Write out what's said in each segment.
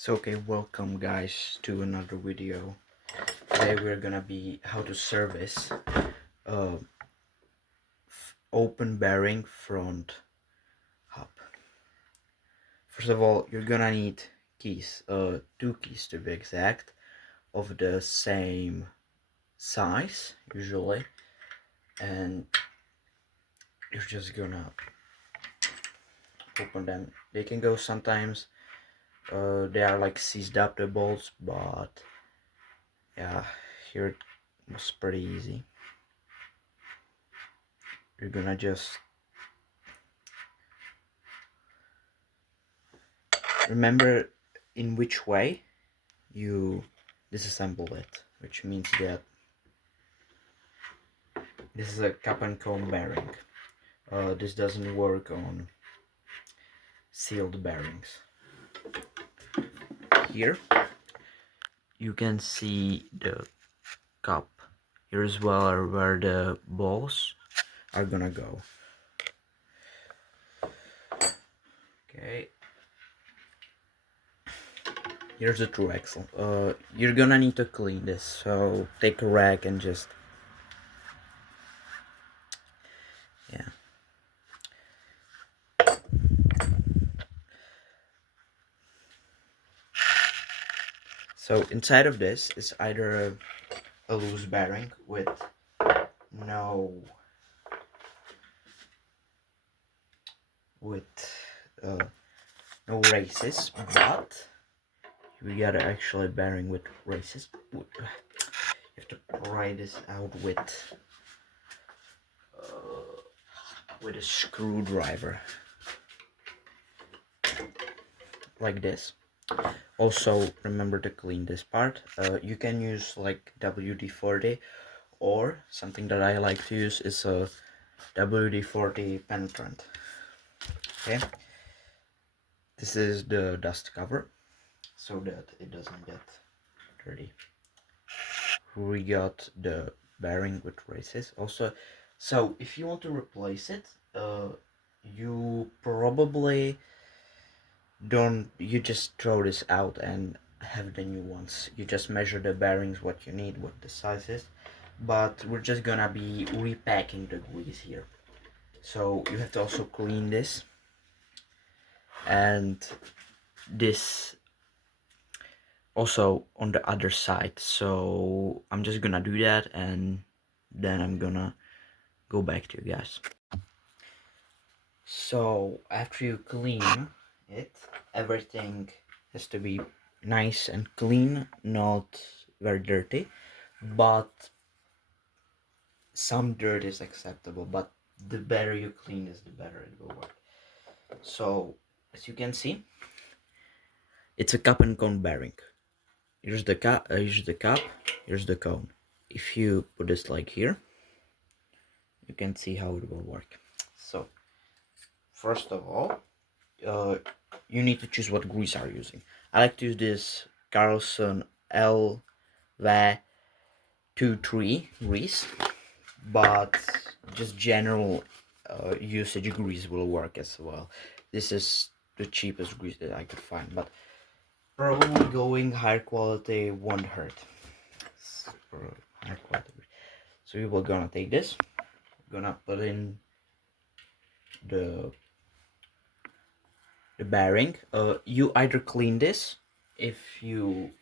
So okay, welcome guys to another video. Today we're gonna be how to service uh, open bearing front hub. First of all, you're gonna need keys, two keys to be exact, of the same size usually, and you're just gonna open them. They can go sometimes. They are like seized up the bolts, but yeah, here it was pretty easy. You're gonna just remember in which way you disassemble it, which means that this is a cap and cone bearing. This doesn't work on sealed bearings. Here you can see the cup. Here as well are where the balls are gonna go. Okay, here's the true axle. You're gonna need to clean this, so take a rag and just yeah. So inside of this is either a loose bearing with no uh, no races, but we got actually bearing with races. You have to pry this out with a screwdriver like this. Also remember to clean this part. You can use like WD-40, or something that I like to use is a WD-40 penetrant. Okay, this is the dust cover so that it doesn't get dirty. We got the bearing with races also. So if you want to replace it, you probably don't, you just throw this out and have the new ones. You just measure the bearings, what you need, what the size is, but we're just gonna be repacking the grease here. So you have to also clean this and this also on the other side. So I'm just gonna do that and then I'm gonna go back to you guys. So after you clean it, everything has to be nice and clean, not very dirty, but some dirt is acceptable, but the better you clean this, the better it will work. So as you can see, it's a cup and cone bearing. Here's the cup, here's the cone. If you put this like here, you can see how it will work. So first of all, you need to choose what grease are you using. I like to use this Carlson LV23 grease, but just general usage grease will work as well. This is the cheapest grease that I could find, but probably going higher quality won't hurt. Super high quality. So we were gonna take this, gonna put in the bearing. You either clean this if you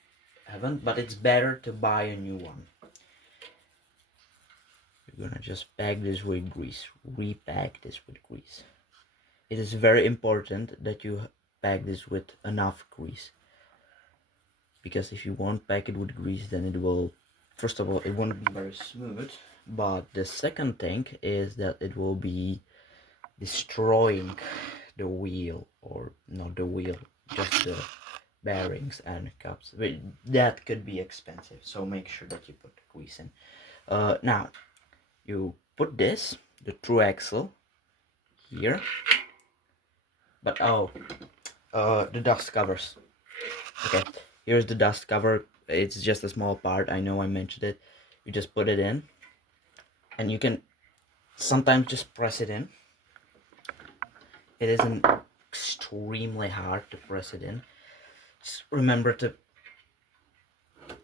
haven't, but it's better to buy a new one. You're gonna just pack this with grease, repack this with grease. It is very important that you pack this with enough grease, because if you won't pack it with grease, then it will, first of all, it won't be very smooth, but the second thing is that it will be destroying the wheel, or not the wheel, just the bearings and cups. That could be expensive, so make sure that you put the grease in. Now you put this, the true axle, here, but the dust covers. Okay, here's the dust cover. It's just a small part, I know I mentioned it. You just put it in, and you can sometimes just press it in. It isn't extremely hard to press it in. Just remember to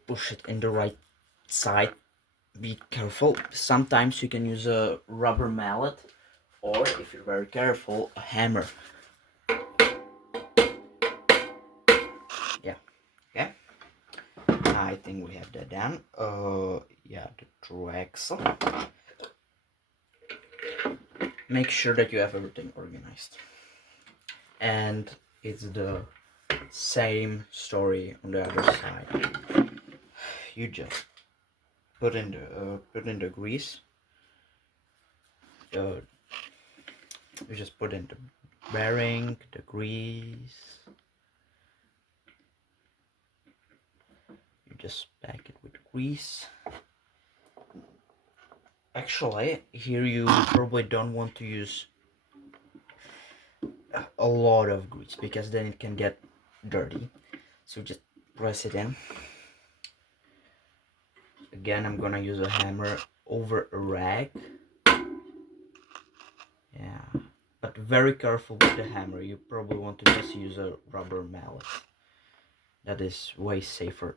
push it in the right side. Be careful. Sometimes you can use a rubber mallet, or if you're very careful, a hammer. Yeah. Okay. I think we have that done. Yeah, the true axle. Make sure that you have everything organized. And it's the same story on the other side. You just put in the grease. You just put in the bearing, the grease. You just pack it with grease. Actually, here you probably don't want to use a lot of grease because then it can get dirty. So just press it in. Again, I'm gonna use a hammer over a rag. Yeah, but very careful with the hammer. You probably want to just use a rubber mallet. That is way safer.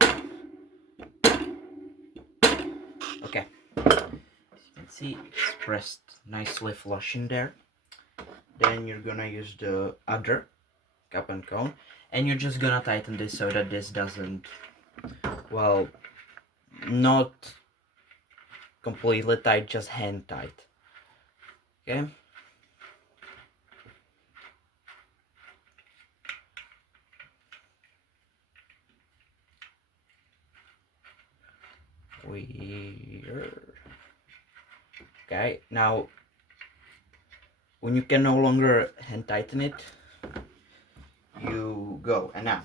Okay, as you can see, it's pressed nicely flush in there. Then you're gonna use the other cup and cone, and you're just gonna tighten this so that this doesn't, well, not completely tight, just hand tight. Okay. Weird. Okay, now when you can no longer hand tighten it, you go. And now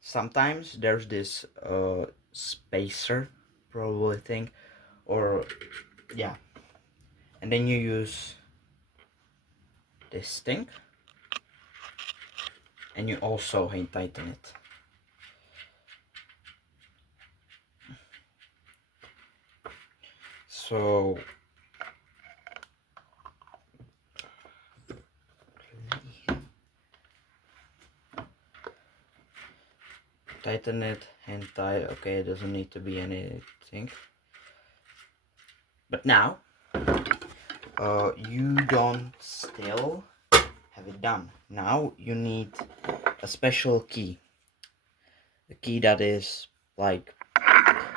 sometimes there's this spacer probably thing, or yeah, and then you use this thing and you also hand tighten it. So tighten it, hand tie. Okay, it doesn't need to be anything. But now you don't still have it done. Now you need a special key, a key that is like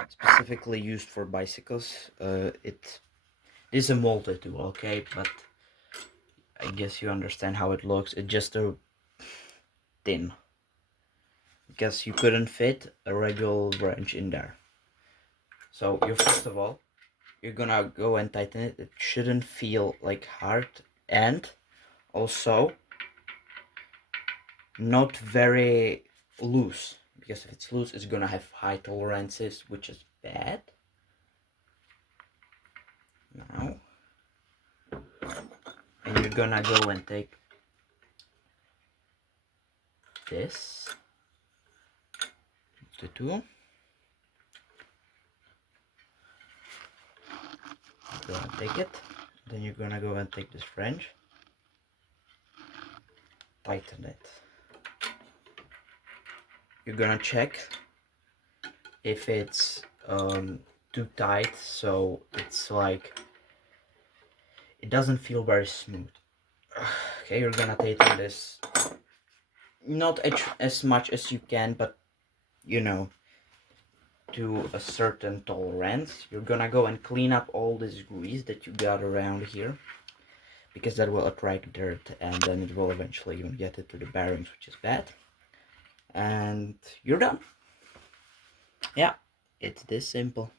specifically used for bicycles. It is a multi-tool, okay, but I guess you understand how it looks. It's just a tin, because you couldn't fit a regular wrench in there. So you first of all, you're gonna go and tighten it. It shouldn't feel like hard, and also not very loose, because if it's loose, it's gonna have high tolerances, which is bad. Now, and you're gonna go and take this, the tool. You're gonna take it, then you're gonna go and take this wrench, tighten it. You're gonna check if it's too tight, so it's like it doesn't feel very smooth. Okay, you're gonna tighten this not as much as you can, but you know, to a certain tolerance. You're gonna go and clean up all this grease that you got around here, because that will attract dirt, and then it will eventually even get it to the bearings, which is bad. And you're done. Yeah, it's this simple.